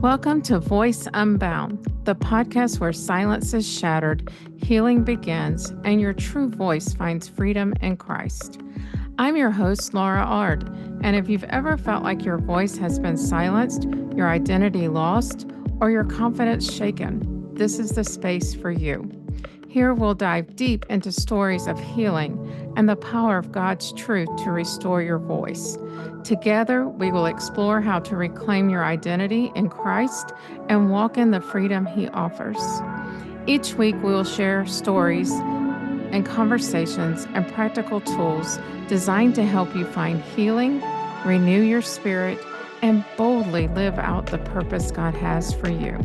Welcome to Voice Unbound, the podcast where silence is shattered, healing begins, and your true voice finds freedom in Christ. I'm your host, Laura Ard, and if you've ever felt like your voice has been silenced, your identity lost, or your confidence shaken, this is the space for you. Here we'll dive deep into stories of healing and the power of God's truth to restore your voice. Together, we will explore how to reclaim your identity in Christ and walk in the freedom He offers. Each week, we will share stories and conversations and practical tools designed to help you find healing, renew your spirit, and boldly live out the purpose God has for you.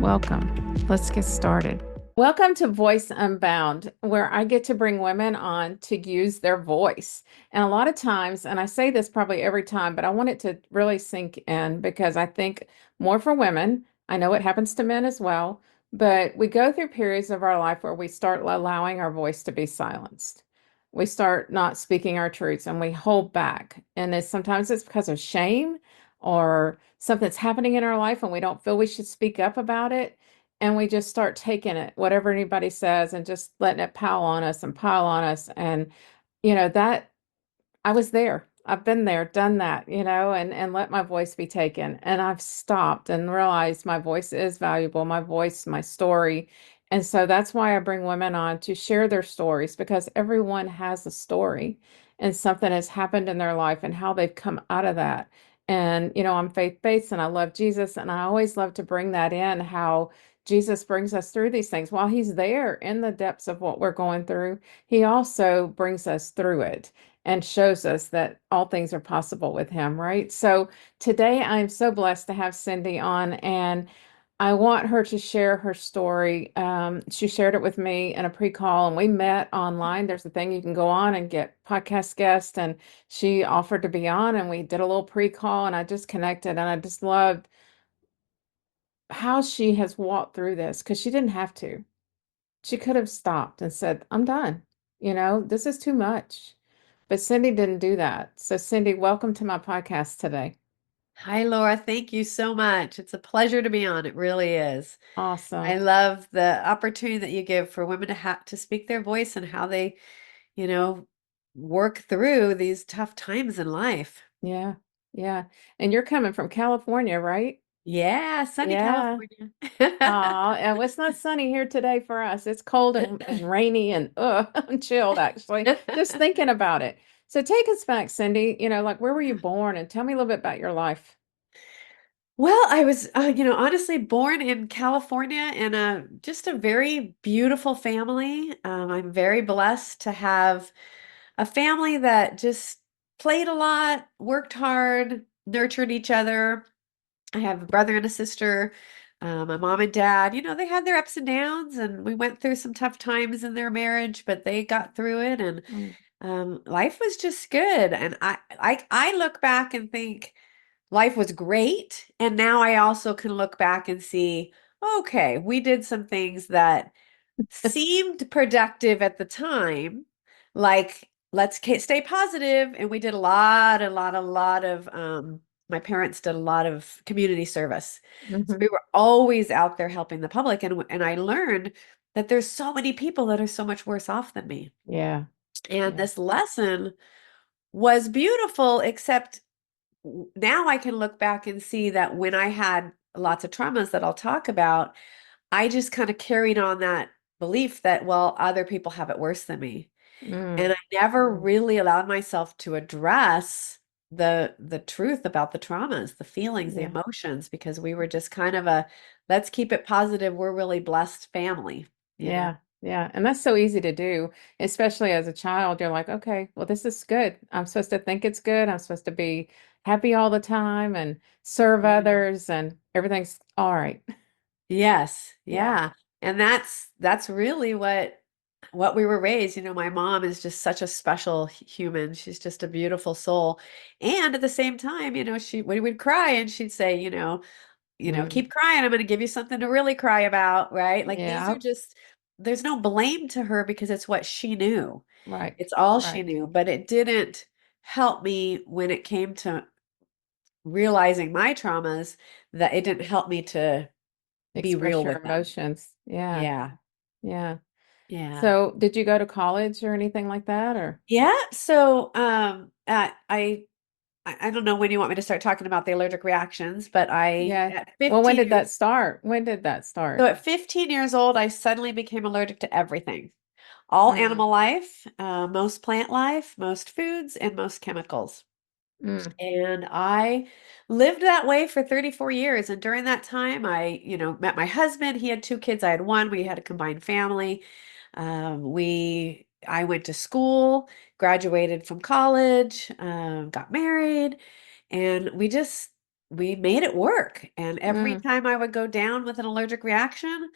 Welcome. Let's get started. Welcome to Voice Unbound, where I get to bring women on to use their voice. And a lot of times, and I say this probably every time, but I want it to really sink in because I think more for women. I know it happens to men as well, but we go through periods of our life where we start allowing our voice to be silenced. We start not speaking our truths and we hold back. And sometimes it's because of shame or something's happening in our life and we don't feel we should speak up about it, and we just start taking it, whatever anybody says, and just letting it pile on us and pile on us. And, that I was there. I've been there, done that, and let my voice be taken. And I've stopped and realized my voice is valuable, my voice, my story. And so that's why I bring women on to share their stories, because everyone has a story and something has happened in their life and how they've come out of that. And, I'm faith-based and I love Jesus. And I always love to bring that in, how Jesus brings us through these things. While he's there in the depths of what we're going through, he also brings us through it and shows us that all things are possible with him, right? So today I'm so blessed to have Cindy on, and I want her to share her story. She shared it with me in a pre-call, and we met online. There's a thing you can go on and get podcast guests, and she offered to be on, and we did a little pre-call, and I just connected, and I just loved how she has walked through this because she didn't have to. She could have stopped and said, I'm done. This is too much. But Cindy didn't do that. So, Cindy, welcome to my podcast today. Hi, Laura. Thank you so much. It's a pleasure to be on. It really is. I Awesome. love the opportunity that you give for women to have to speak their voice and how they, you know, work through these tough times in life. Yeah. Yeah. And you're coming from California, right? Yeah, sunny Yeah. California. And it's not sunny here today for us. It's cold and rainy and I'm chilled actually. Just thinking about it. So take us back, Cindy. Like where were you born? And tell me a little bit about your life. Well, I was, honestly born in California in just a very beautiful family. I'm very blessed to have a family that just played a lot, worked hard, nurtured each other. I have a brother and a sister. My mom and dad, they had their ups and downs, and we went through some tough times in their marriage, but they got through it, and Mm. life was just good. And I look back and think life was great, and now I also can look back and see, okay, we did some things that seemed productive at the time, like stay positive, and we did a lot of my parents did a lot of community service. So Hmm. we were always out there helping the public, and I learned that there's so many people that are so much worse off than me. Yeah. And Yeah. this lesson was beautiful, except now I can look back and see that when I had lots of traumas that I'll talk about, I just kind of carried on that belief that, well, other people have it worse than me. And Mm. I never Mm. really allowed myself to address the truth about the traumas, the feelings, the Yeah. emotions, because we were just kind of a let's keep it positive. We're really blessed family, you know. Yeah, yeah. And that's so easy to do, especially as a child. You're like, okay, well, this is good. I'm supposed to think it's good. I'm supposed to be happy all the time and serve Yeah. others, and everything's all right. Yes, Yeah. yeah. And that's really what we were raised. My mom is just such a special human. She's just a beautiful soul. And at the same time, we would cry and she'd say, Mm. keep crying. I'm going to give you something to really cry about, right? Like these are Yeah. just there's no blame to her because it's what she knew. Right. It's all she Right. knew, but it didn't help me when it came to realizing my traumas that it didn't help me to be Express real your with them. emotions. Yeah. Yeah. Yeah. Yeah. So, did you go to college or anything like that, or? Yeah. So, I don't know when you want me to start talking about the allergic reactions, but Yeah. at Well, when 15 did that years, start? When did that so start? at 15 years old, I suddenly became allergic to everything, all Mm, animal life, most plant life, most foods, and most chemicals. mm, And I lived that way for 34 years. And during that time, met my husband. He had two kids. I had one. We had a combined family. I went to school, graduated from college, got married, and we made it work. And every mm, time I would go down with an allergic reaction,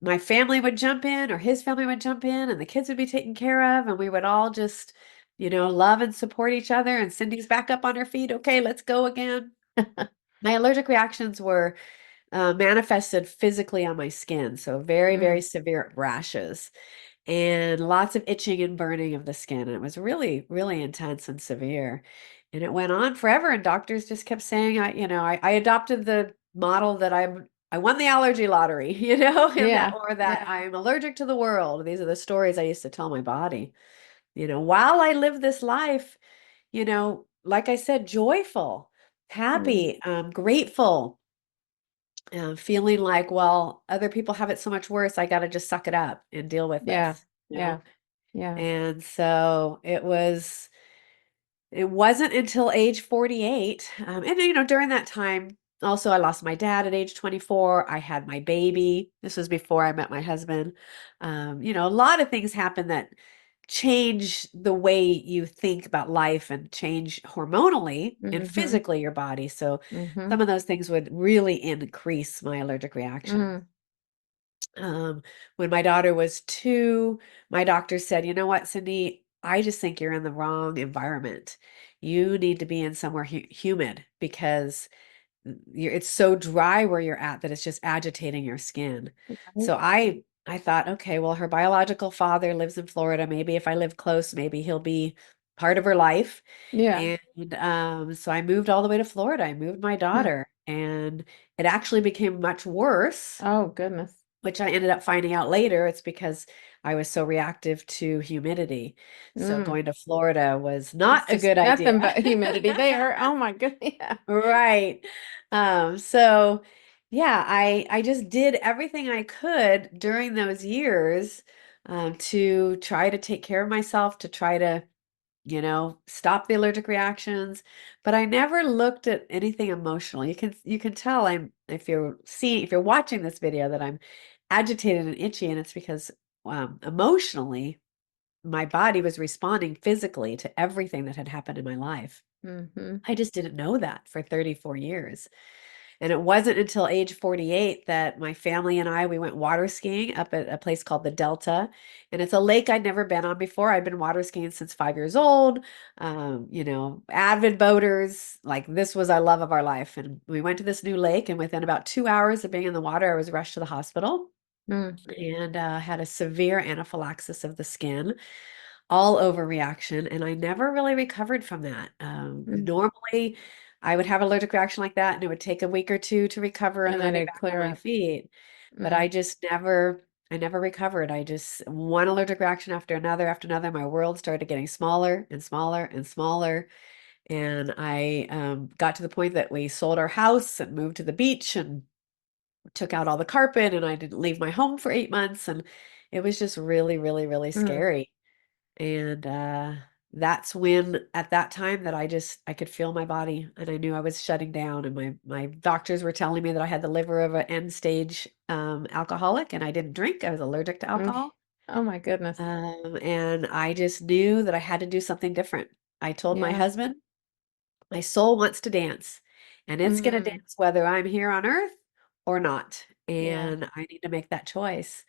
my family would jump in or his family would jump in and the kids would be taken care of and we would all just, love and support each other and Cindy's back up on her feet. Okay, let's go again. My allergic reactions were manifested physically on my skin, so very, very mm. severe rashes and lots of itching and burning of the skin. And it was really, really intense and severe. And it went on forever. And doctors just kept saying, I adopted the model that I won the allergy lottery, and Yeah. that Yeah. I'm allergic to the world. These are the stories I used to tell my body, while I live this life, like I said, joyful, Mm. happy, grateful, feeling like, well, other people have it so much worse. I got to just suck it up and deal with Yeah. this, Yeah. Yeah. And so it wasn't until age 48, and during that time, also I lost my dad at age 24. I had my baby. This was before I met my husband. A lot of things happen that change the way you think about life and change hormonally and Mm-hmm. physically your body. So Mm-hmm. some of those things would really increase my allergic reaction. Mm. Um, when my daughter was 2, my doctor said, "You know what, Cindy? I just think you're in the wrong environment. You need to be in somewhere humid because it's so dry where you're at that it's just agitating your skin." Right. So I thought, okay, well, her biological father lives in Florida. Maybe if I live close, maybe he'll be part of her life. Yeah. And so I moved all the way to Florida. I moved my Hmm. daughter, and it actually became much worse, Oh, goodness. which I ended up finding out later. It's because I was so reactive to humidity. So Mm. going to Florida was not It's a just good idea. nothing but humidity there. Oh my goodness. Yeah. Right. So yeah, I just did everything I could during those years to try to take care of myself, to try to, stop the allergic reactions, but I never looked at anything emotional. You can tell if you're watching this video that I'm agitated and itchy, and it's because emotionally my body was responding physically to everything that had happened in my life. Mm-hmm. I just didn't know that for 34 years. And it wasn't until age 48 that my family and we went water skiing up at a place called the Delta. And it's a lake I'd never been on before. I'd been water skiing since 5 years old. Avid boaters, like this was our love of our life. And we went to this new lake, and within about 2 hours of being in the water, I was rushed to the hospital Mm. and had a severe anaphylaxis of the skin, all overreaction, and I never really recovered from that. Mm. Normally, I would have an allergic reaction like that, and it would take a week or two to recover, and And then I'd then be it'd back on clear my up. feet. But Mm. I never recovered. I just one allergic reaction after another. My world started getting smaller and smaller and smaller, and I got to the point that we sold our house and moved to the beach and took out all the carpet, and I didn't leave my home for 8 months, and it was just really, really, really Mm. scary. And, that's when at that time that I could feel my body and I knew I was shutting down, and my doctors were telling me that I had the liver of an end stage, alcoholic, and I didn't drink. I was allergic to Mm. alcohol. Oh my goodness. And I just knew that I had to do something different. I told my Yeah. husband, "My soul wants to dance, and it's gonna Mm. dance whether I'm here on earth or not, Yeah. and I need to make that choice."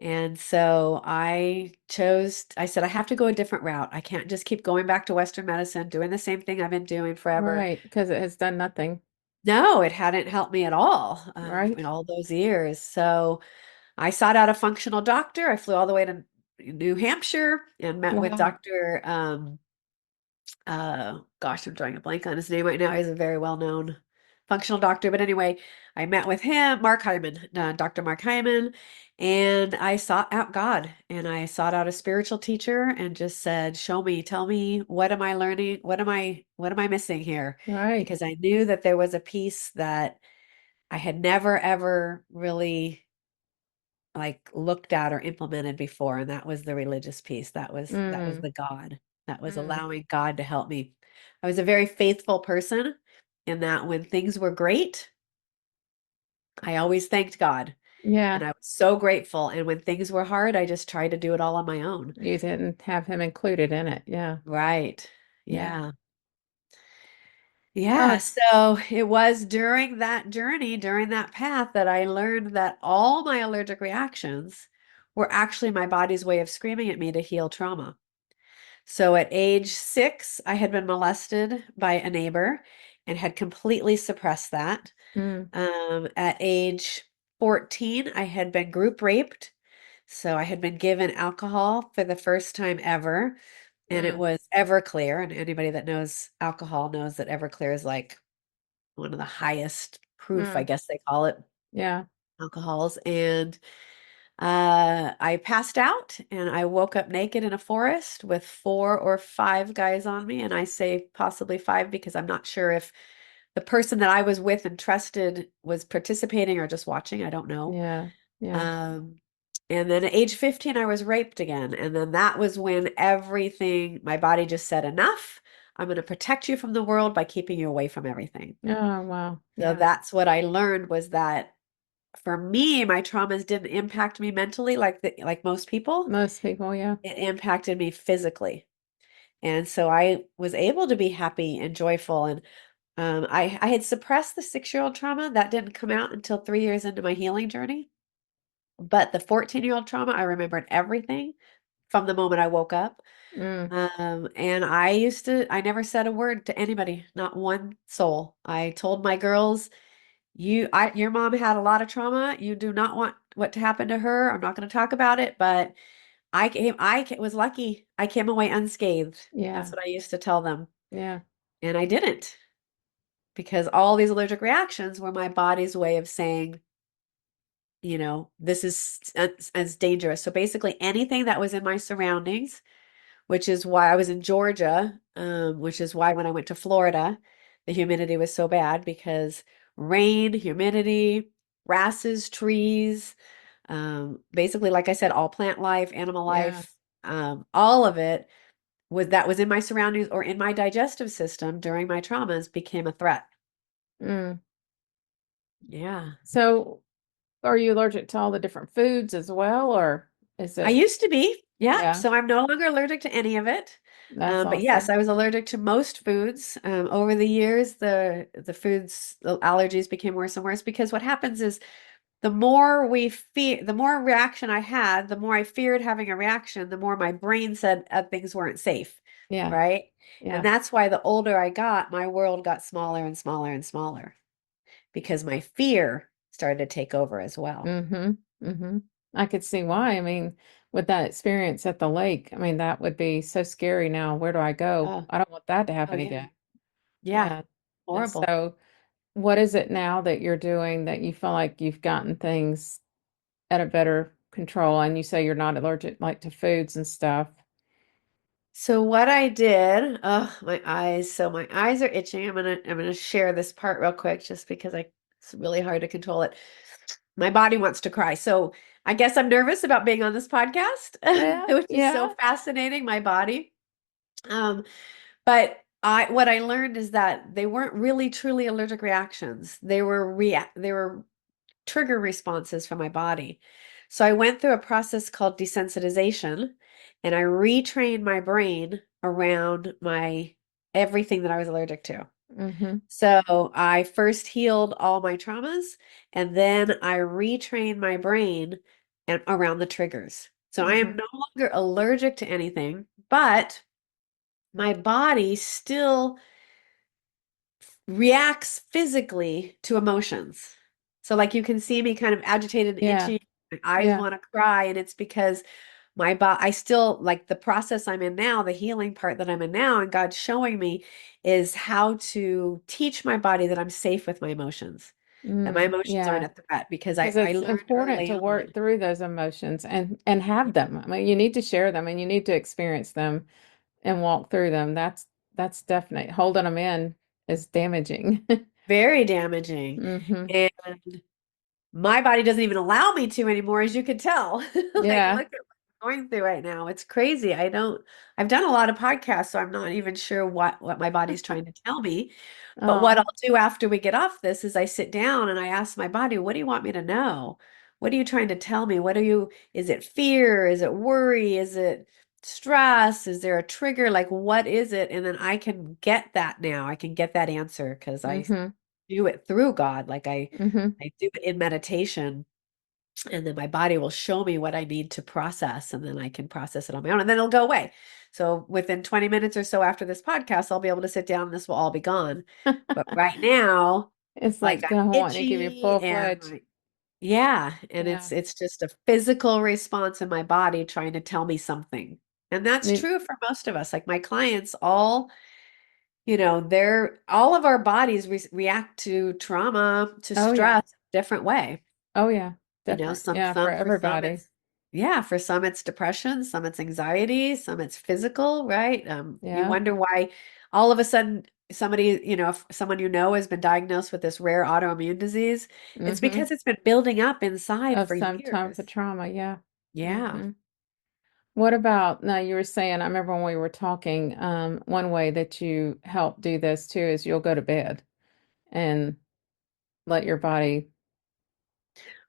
And so I said, "I have to go a different route. I can't just keep going back to Western medicine, doing the same thing I've been doing forever." Right. Because it has done nothing. No, it hadn't helped me at all, Right. in all those years. So I sought out a functional doctor. I flew all the way to New Hampshire and met with Wow. Dr. Gosh, I'm drawing a blank on his name right now. He's a very well-known functional doctor. But anyway, I met with him, Mark Hyman, Dr. Mark Hyman, and I sought out God and I sought out a spiritual teacher and just said, show me, tell me, what am I learning? What am I missing here? Right. Because I knew that there was a piece that I had never ever really like looked at or implemented before, and that was the religious piece. That was Mm, the God. That was mm. allowing God to help me. I was a very faithful person in that when things were great, I always thanked God Yeah. and I was so grateful. And when things were hard, I just tried to do it all on my own. You didn't have him included in it. Yeah. Right. Yeah. Yeah. Oh, Yeah. So it was during that journey, during that path, that I learned that all my allergic reactions were actually my body's way of screaming at me to heal trauma. So at age 6, I had been molested by a neighbor and had completely suppressed that. mm, At age 14, I had been group raped. So I had been given alcohol for the first time ever, and it mm, was Everclear. And anybody that knows alcohol knows that Everclear is like one of the highest proof, I mm. guess they call it, Yeah. alcohols. And I passed out and I woke up naked in a forest with 4 or 5 guys on me. And I say possibly 5 because I'm not sure if the person that I was with and trusted was participating or just watching. I don't know. Yeah. Yeah. Um, and then at age 15, I was raped again. And then that was when everything, my body just said, enough. I'm going to protect you from the world by keeping you away from everything. Oh, wow. So Yeah. that's what I learned was that for me, my traumas didn't impact me mentally like most people. Most people, yeah. It impacted me physically. And so I was able to be happy and joyful. And I had suppressed the 6-year-old trauma. That didn't come out until 3 years into my healing journey. But the 14-year-old trauma, I remembered everything from the moment I woke up. Mm, And I never said a word to anybody, not one soul. I told my girls, your mom had a lot of trauma. You do not want what to happen to her. I'm not going to talk about it, but was lucky. I came away unscathed. That's yeah. what I used to tell them. Yeah. And I didn't because all these allergic reactions were my body's way of saying, this is as dangerous. So basically anything that was in my surroundings, which is why I was in Georgia, which is why when I went to Florida, the humidity was so bad because rain, humidity, grasses, trees, basically, like I said, all plant life, animal Yeah. life, all of it that was in my surroundings or in my digestive system during my traumas became a threat. Mm. Yeah. So, are you allergic to all the different foods as well, or is I it? used to be. Yeah. Yeah, So I'm no longer allergic to any of it. that's But yes, awesome. I was allergic to most foods. Over the years, the allergies became worse and worse because what happens is the more reaction I had, the more I feared having a reaction, the more my brain said things weren't safe, Yeah. right? And Yeah. that's why the older I got, my world got smaller and smaller and smaller because my fear started to take over as well. Mhm, mhm. I could see why. I mean, with that experience at the lake, I mean, that would be so scary now. Where do I go? Oh, I don't want that to oh happen yeah. again. Yeah. Yeah. And Horrible. so, what is it now that you're doing that you feel like you've gotten things at a better control? And you say you're not allergic like to foods and stuff. So what I did, oh, my eyes. So my eyes are itching. I'm gonna share this part real quick just because it's really hard to control it. My body wants to cry. So I guess I'm nervous about being on this podcast, Yeah, which is so yeah. fascinating, my body. Um, but what I learned is that they weren't really truly allergic reactions. They were trigger responses from my body. So I went through a process called desensitization and I retrained my brain around my everything that I was allergic to. Mhm, So I first healed all my traumas and then I retrained my brain and around the triggers. So I am mhm. no longer allergic to anything, but my body still reacts physically to emotions. So like you can see me kind of agitated and Yeah, itchy, my eyes yeah. want to cry, and it's because I still like the process I'm in now, the healing part that I'm in now, and God's showing me is how to teach my body that I'm safe with my emotions, that my emotions aren't Yeah. a threat because Because I it's learned important early to on. work through those emotions and have them. I mean, you need to share them and you need to experience them and walk through them. That's definite. Holding them in is damaging. Very damaging. Mhm. And my body doesn't even allow me to anymore, as you could tell. Like, Yeah. look at what I'm going through right now. It's crazy. I've done a lot of podcasts, so I'm not even sure what my body's trying to tell me. But what I'll Oh. do after we get off this is I sit down and I ask my body, what do you want me to know? What are you trying to tell me? Is it fear? Is it worry? Is it stress? Is there a trigger? Like, what is it? And then I can get that now. I can get that answer because I Mhm. do it through God. Like Mhm. I do it in meditation, and then my body will show me what I need to process, and then I can process it on my own, and then it'll go away. So within 20 minutes or so after this podcast, I'll be able to sit down and this will all be gone. But right now, It's like like I'm God wanting to give you itchy and full-fledged. yeah, and Yeah. it's just a physical response in my body trying to tell me something. And that's Ne true for most of us. Like my clients all, they're all of our bodies react to trauma, to Oh, yeah. stress different way. Oh, yeah. You know, Different. Yeah, for for some everybody. it's yeah, for some it's depression, some it's anxiety, some it's physical, right? You Yeah. wonder why all of a sudden somebody, if someone has been diagnosed with this rare autoimmune disease, it's Mhm. because it's been building up inside Of for some type of years. trauma, yeah. Yeah. Mhm. What about now you were saying, I remember when we were talking, one way that you help do this too is you'll go to bed and let your body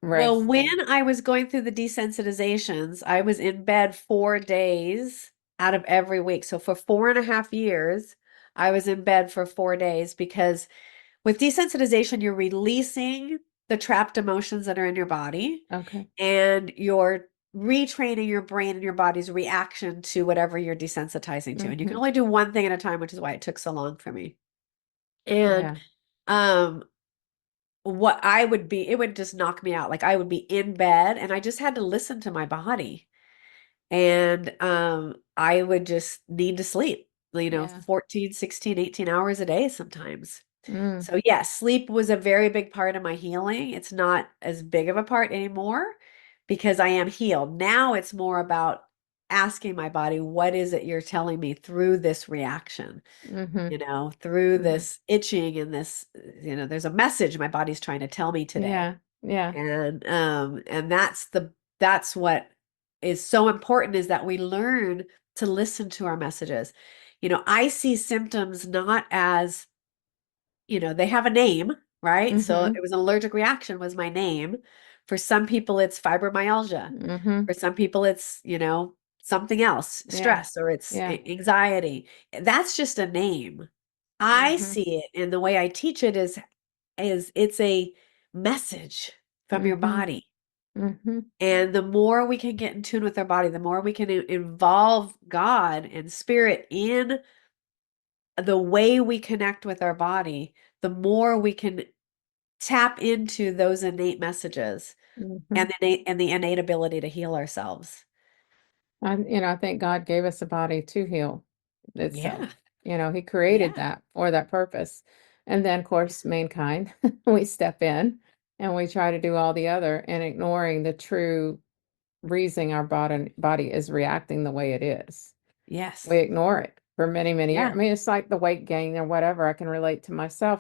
Well, rest when and I was going through the desensitizations, I was in bed 4 days out of every week. So for 4.5 years, I was in bed for 4 days because with desensitization, you're releasing the trapped emotions that are in your body okay. and you're retraining your brain and your body's reaction to whatever you're desensitizing to. And you can Mhm. only do one thing at a time, which is why it took so long for me. And Yeah. um what I would be it would just knock me out. Like I would be in bed and I just had to listen to my body. And I would just need to sleep, Yeah. 14, 16, 18 hours a day sometimes. Mm. So, yes, sleep was a very big part of my healing. It's not as big of a part anymore because I am healed. Now it's more about asking my body, what is it you're telling me through this reaction? Mhm. Through Mhm. this itching and this, there's a message my body's trying to tell me today. Yeah. Yeah. And that's what is so important is that we learn to listen to our messages. I see symptoms not as they have a name, right? So Mhm. it was an allergic reaction was my name. For some people, it's fibromyalgia. Mhm. For some people, it's, something else, Yeah. stress, or it's Yeah. anxiety. That's just a name. I Mhm. see it, and the way I teach it is it's a message from your Mhm. body. Mhm. And the more we can get in tune with our body, the more we can involve God and spirit in the way we connect with our body, the more we can tap into those innate messages Mhm. and the innate ability to heal ourselves. I think God gave us a body to heal itself. Yeah. He created Yeah. that for that purpose. And then, of course, mankind, we step in and we try to do all the other and ignoring the true reason our body is reacting the way it is. We Yes. ignore it for many, many years. Yeah. I mean, it's like the weight gain or whatever. I can relate to myself.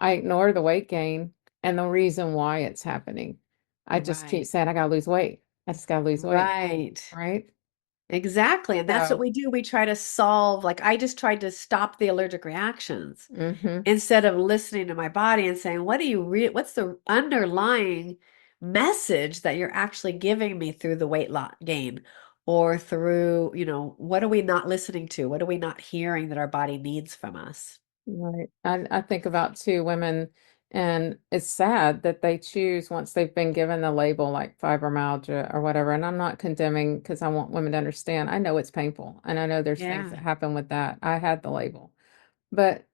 I ignore the weight gain and the reason why it's happening. I just keep Right. saying, I gotta lose weight. I just gotta lose weight. Right. Right. Exactly. And that's what So, we do. We try to solve, like, I just tried to stop the allergic reactions mhm. instead of listening to my body and saying, what's the underlying message that you're actually giving me through the weight gain or through, what are we not listening to? What are we not hearing that our body needs from us? Right. I think about two women, and it's sad that they choose once they've been given the label like fibromyalgia or whatever. And I'm not condemning because I want women to understand. I know it's painful, and I know there's things Yeah. that happen with that. I had the label, but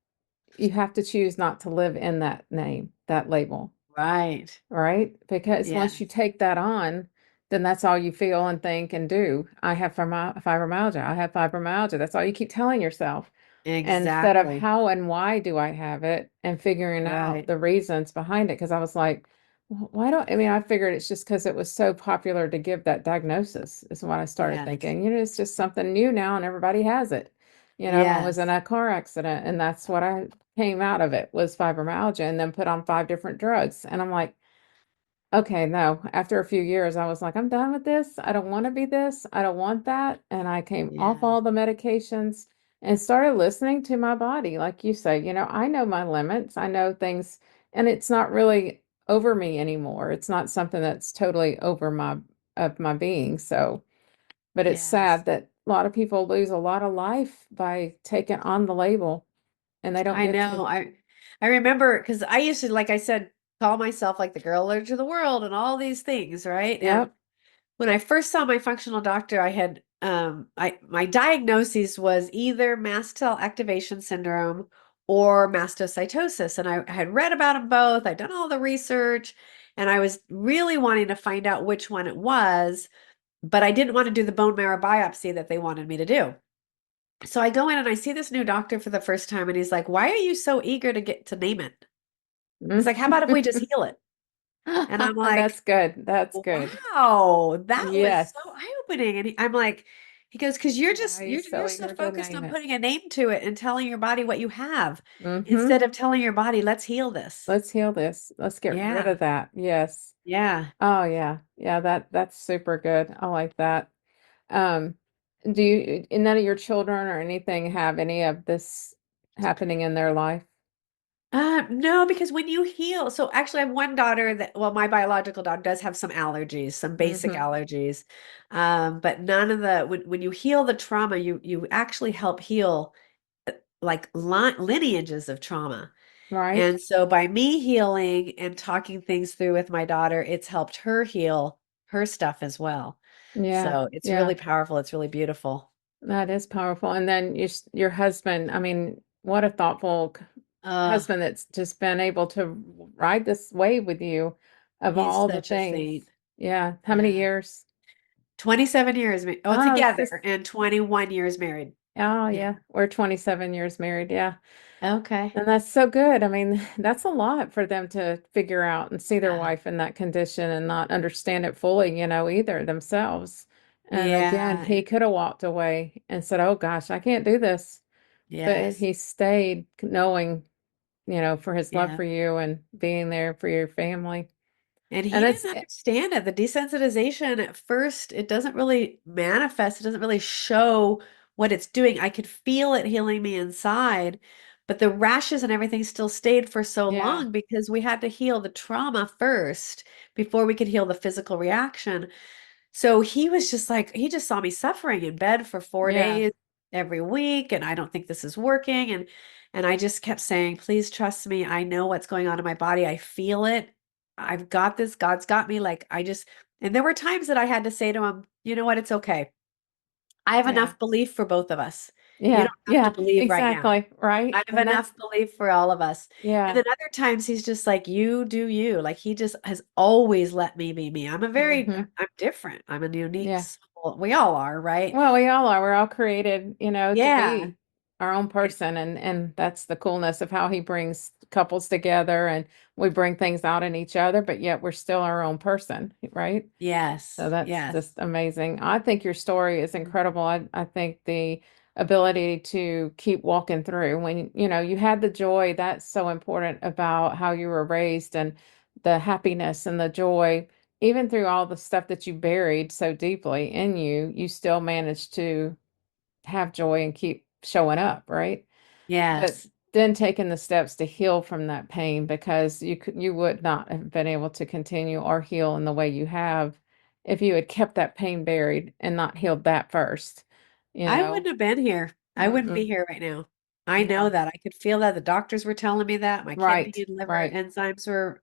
you have to choose not to live in that name, that label, Right. right? Because once you Yes. take that on, then that's all you feel and think and do. I have fibromyalgia. I have fibromyalgia. That's all you keep telling yourself. Instead of Exactly. how and why do I have it and figuring out Right. the reasons behind it. Because I was like, Why don't I mean, I figured it's just because it was so popular to give that diagnosis is what I started Yes. thinking. It's just something new now and everybody has it. I was in Yes. a car accident and that's what I came out of it was fibromyalgia and then put on 5 different drugs. And I'm like, okay, no. After a few years, I was like, I'm done with this. I don't want to be this. I don't want that. And I came off Yes. all the medications and started listening to my body. Like you say, I know my limits. I know things, and it's not really over me anymore. It's not something that's totally over my being. So, but it's Yes. sad that a lot of people lose a lot of life by taking on the label and they don't I get to. know. I remember because I used to, like I said, call myself like the girl allergic to the world and all these things, right? And Yep. when I first saw my functional doctor, I had I my diagnosis was either mast cell activation syndrome or mastocytosis, and I had read about them both. I'd done all the research, and I was really wanting to find out which one it was, but I didn't want to do the bone marrow biopsy that they wanted me to do. So I go in and I see this new doctor for the first time, and he's like, "Why are you so eager to get to name it?" He's like, "How about if we just heal it?" And I'm like, That's good. That's good. wow, that was Yes. so eye-opening. And I'm like, he goes, because you're Why just are you you're so so eager to focused name on it? putting a name to it and telling your body what you have Mhm. instead of telling your body, let's heal this. Let's heal this. Let's get rid Yeah, of that. Yes. yeah. Oh, yeah. Yeah, that's super good. I like that. Um, do you and none of your children or anything have any of this happening in their life? No, because when you heal, so actually I have one daughter that, well, my biological daughter does have some allergies, some basic Mhm. allergies. But none of the when you heal the trauma, you actually help heal like lineages of trauma. Right? And so by me healing and talking things through with my daughter, it's helped her heal her stuff as well. Yeah. So it's Yeah. really powerful. It's really beautiful. That is powerful. And then your husband, I mean, what a thoughtful Uh, husband that's just been able to ride this wave with you of he's all the such a things. saint. Yeah. How many Yeah. years? 27 years Oh, it's together just and 21 years married. oh, Yeah. yeah. We're 27 years married. Yeah. Okay. And that's so good. I mean, that's a lot for them to figure out and see their Yeah. wife in that condition and not understand it fully, either themselves. And again, Yeah. he could have walked away and said, "Oh gosh, I can't do this." But Yes. he stayed knowing, for his love Yeah. for you and being there for your family. And And he it's didn't understand it. The desensitization at first, it doesn't really manifest. It doesn't really show what it's doing. I could feel it healing me inside, but the rashes and everything still stayed for so yeah, long because we had to heal the trauma first before we could heal the physical reaction. So he was just like, he just saw me suffering in bed for 4 yeah, days every week, and I don't think this is working. And I just kept saying, please trust me. I know what's going on in my body. I feel it. I've got this. God's got me. Like I just, and there were times that I had to say to him, you know what? It's okay. I have yeah, enough belief for both of us. You yeah, don't have to yeah, believe right now. exactly. Right. I have And enough that's, belief for all of us. And yeah. then other times he's just like, you do you. Like he just has always let me be me. Hmm. I'm different. I'm a unique Yeah. soul. We all are, right? Well, we all are. We're all created, to Yeah. be our own person, and that's the coolness of how he brings couples together, and we bring things out in each other, but yet we're still our own person, right? So Yes. that's Yes. just amazing. I think your story is incredible. I think the ability to keep walking through when you had the joy, that's so important about how you were raised and the happiness and the joy, even through all the stuff that you buried so deeply in you, you still managed to have joy and keep showing up, right? But Yes. then taking the steps to heal from that pain because you would not have been able to continue or heal in the way you have if you had kept that pain buried and not healed that first, you I know? wouldn't have been here. I wouldn't be Mm-mm. here right now. I know Yeah. that. I could feel that. The doctors were telling me that. My kidney Right. and liver Right. enzymes were,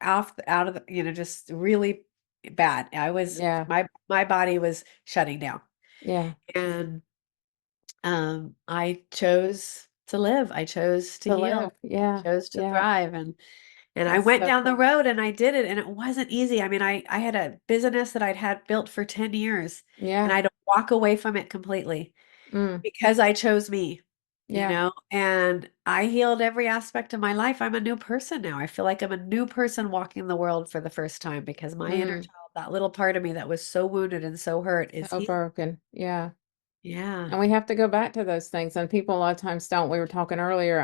out of the, just really bad. Yeah. My body was shutting down. Yeah. And I chose to live. I chose to To heal. live. Yeah. Chose to Yeah. thrive. And I That's went so down the cool. road and I did it, and it wasn't easy. I mean, I had a business that I'd had built for 10 years, and Yeah. I had to walk away from it completely Mm. because I chose me, Yeah. and I healed every aspect of my life. I'm a new person now. I feel like I'm a new person walking the world for the first time because my inner Mm. child, that little part of me that was so wounded and so hurt, is So healed. broken. Yeah. Yeah. And we have to go back to those things. And people a lot of times don't. We were talking earlier,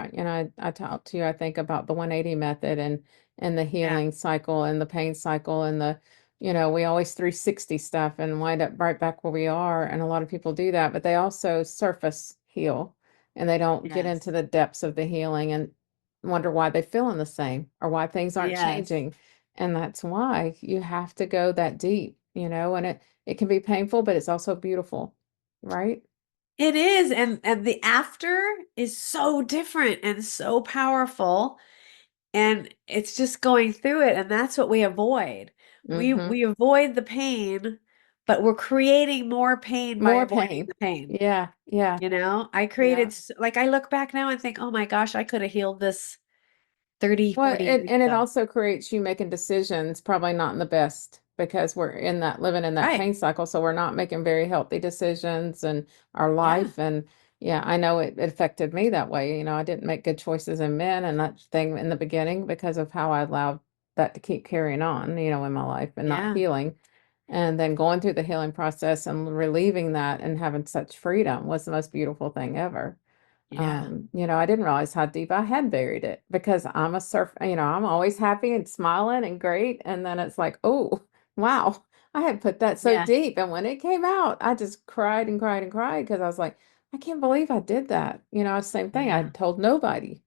I talked to you, I think, about the 180 method and the Yeah. healing cycle and the pain cycle and we always 360 stuff and wind up right back where we are. And a lot of people do that, but they also surface heal and they don't get Yes. into the depths of the healing and wonder why they feeling the same or why things aren't Yes. changing. And that's why you have to go that deep, and it can be painful, but it's also beautiful, right? It is, and the after is so different and so powerful, and it's just going through it, and that's what we avoid. Mhm. We avoid the pain, but we're creating more pain by More avoiding pain. the pain, Yeah, yeah, I created yeah. s like, I look back now and think, "Oh my gosh, I coulda healed this 30, Well, 40 and years and it ago." also creates you making decisions probably not in the best because we're in that living in that Right. pain cycle, so we're not making very healthy decisions in our Yeah. life, and yeah, I know it affected me that way, I didn't make good choices in men and that thing in the beginning because of how I allowed that to keep carrying on, in my life and not Yeah. healing, and then going through the healing process and relieving that and having such freedom was the most beautiful thing ever. Yeah. I didn't realize how deep I had buried it because I'm a I'm always happy and smiling and great. And then it's like, oh, wow, I had put that so Yeah. deep. And when it came out, I just cried and cried and cried because I was like, I can't believe I did that. Same thing. I Yeah. told nobody.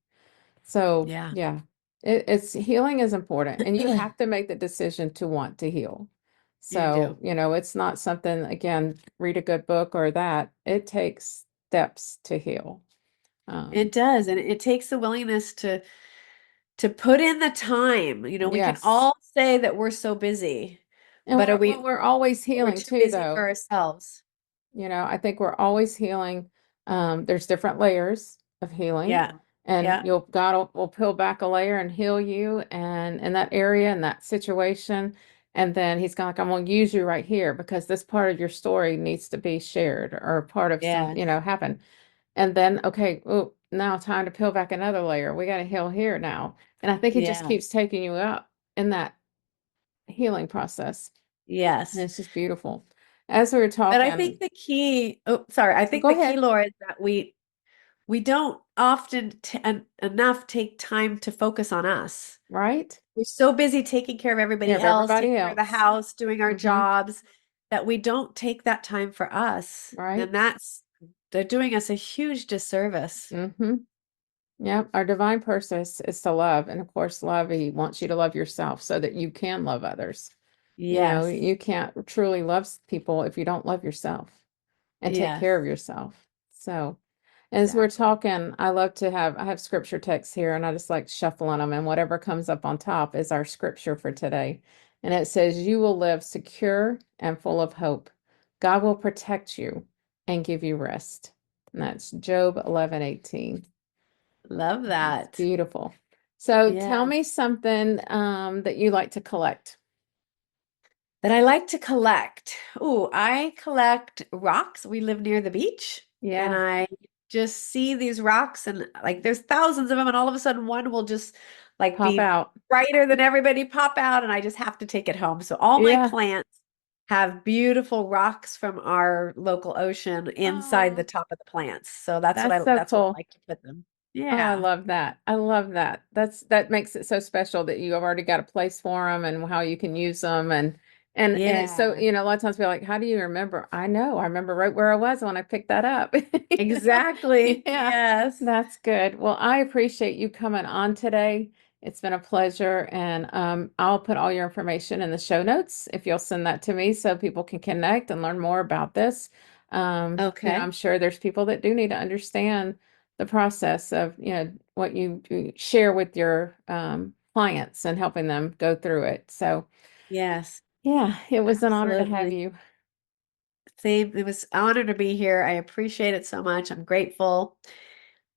So Yeah. yeah, it's healing is important and you have to make the decision to want to heal. You do. So, it's not something, again, read a good book or that. It takes steps to heal. It Um, does, and it takes the willingness to put in the time. We can yes. all say that we're so busy, And but are we're always we're healing too too, busy for though. ourselves. I think we're always healing. There's different layers of healing, Yeah. and Yeah. God will peel back a layer and heal you, and in that area, in that situation, and then He's like, I'm going to use you right here because this part of your story needs to be shared or part of some, Yes. happen. And then, okay, oh, now time to peel back another layer. We got to heal here now, and I think He just Yeah. keeps taking you up in that healing process. And Yes. it's just beautiful. As we were But I think talking, the key oh, sorry, I think go the key, ahead, Laura, is that we don't often enough take time to focus on us. right? We're so busy taking care of Yeah, everybody of else, everybody taking care of the else. house, doing our Mm-hmm. jobs, that we don't take that time for us. Right? And they're doing us a huge disservice. Mm-hmm. Yep. Our divine purpose is to love. And of course, love, He wants you to love yourself so that you can love others. Yes. You can't truly love people if you don't love yourself and take Yes. care of yourself. So, as we're Exactly. talking, I have scripture texts here and I just like shuffling them, and whatever comes up on top is our scripture for today. And it says, you will live secure and full of hope. God will protect you and give you rest. And that's Job 11:18. Love It's that. beautiful. So Yeah. tell me something that you like to collect. That I like to collect. Ooh, I collect rocks. We live near the beach, and Yeah, I just see these rocks, and like there's thousands of them, and all of a sudden one will just like pop be out. brighter than everybody, pop out, and I just have to take it home. So all my Yeah. plants have beautiful rocks from our local ocean inside the Oh, top of the plants. So that's so that's where I cool. like to put them. Oh, I Yeah. love that. I love that. That makes it so special that you have already got a place for them and how you can use them and it's so, Yeah. a lot of times we're like, how do you remember? I know. I remember right where I was when I picked that up. Exactly. Yeah. Yes. That's good. Well, I appreciate you coming on today. It's been a pleasure and I'll put all your information in the show notes if you'll send that to me so people can connect and learn more about this. I'm Okay. sure there's people that do need to understand the process of what you share with your clients and helping them go through it. So Yes. yeah, it was an honor to have Absolutely. you. Same. It was an honor to be here. I appreciate it so much. I'm grateful.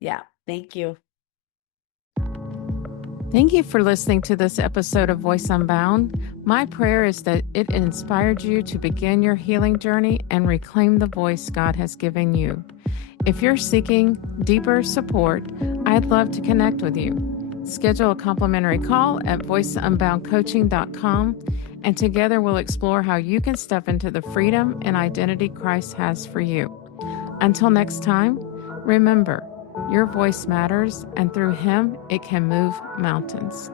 Yeah. Thank you. Thank you for listening to this episode of Voice Unbound. My prayer is that it inspired you to begin your healing journey and reclaim the voice God has given you. If you're seeking deeper support, I'd love to connect with you. Schedule a complimentary call at voiceunboundcoaching.com, and together we'll explore how you can step into the freedom and identity Christ has for you. Until next time, remember, your voice matters, and through Him, it can move mountains.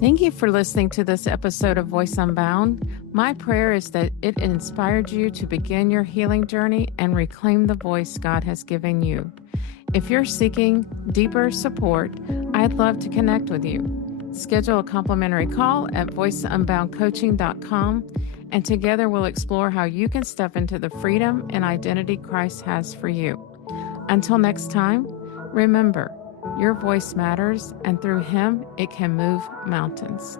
Thank you for listening to this episode of Voice Unbound. My prayer is that it inspired you to begin your healing journey and reclaim the voice God has given you. If you're seeking deeper support, I'd love to connect with you. Schedule a complimentary call at voiceunboundcoaching.com, and together we'll explore how you can step into the freedom and identity Christ has for you. Until next time, remember, your voice matters, and through Him, it can move mountains.